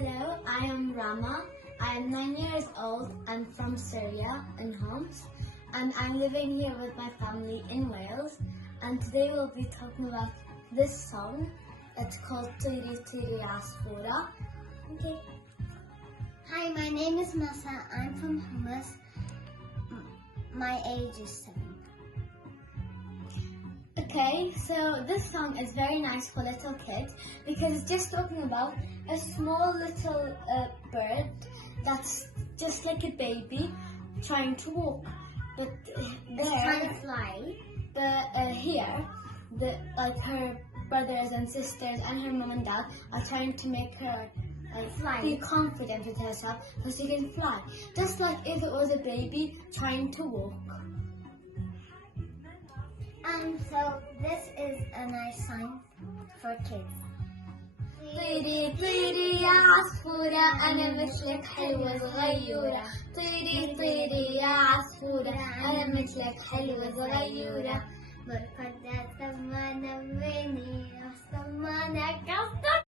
Hello, I am Rama. I am 9 years old. I'm from Syria in Homs, and I'm living here with my family in Wales. And today we'll be talking about this song. It's called Tiri Tiri. Okay. Hi, my name is Masa. I'm from Homs. My age is 7. Okay, so this song is very nice for little kids because it's just talking about a small little bird that's just like a baby trying to walk. But It's trying to fly. Here, her brothers and sisters and her mom and dad are trying to make her Fly. be confident with herself so she can fly. Just like if it was a baby trying to walk. And so this is a nice song for kids. طيري طيري يا عصفورة أنا مثلك حلوة صغيرة. طيري طيري يا عصفورة أنا مثلك حلوة صغيرة. But that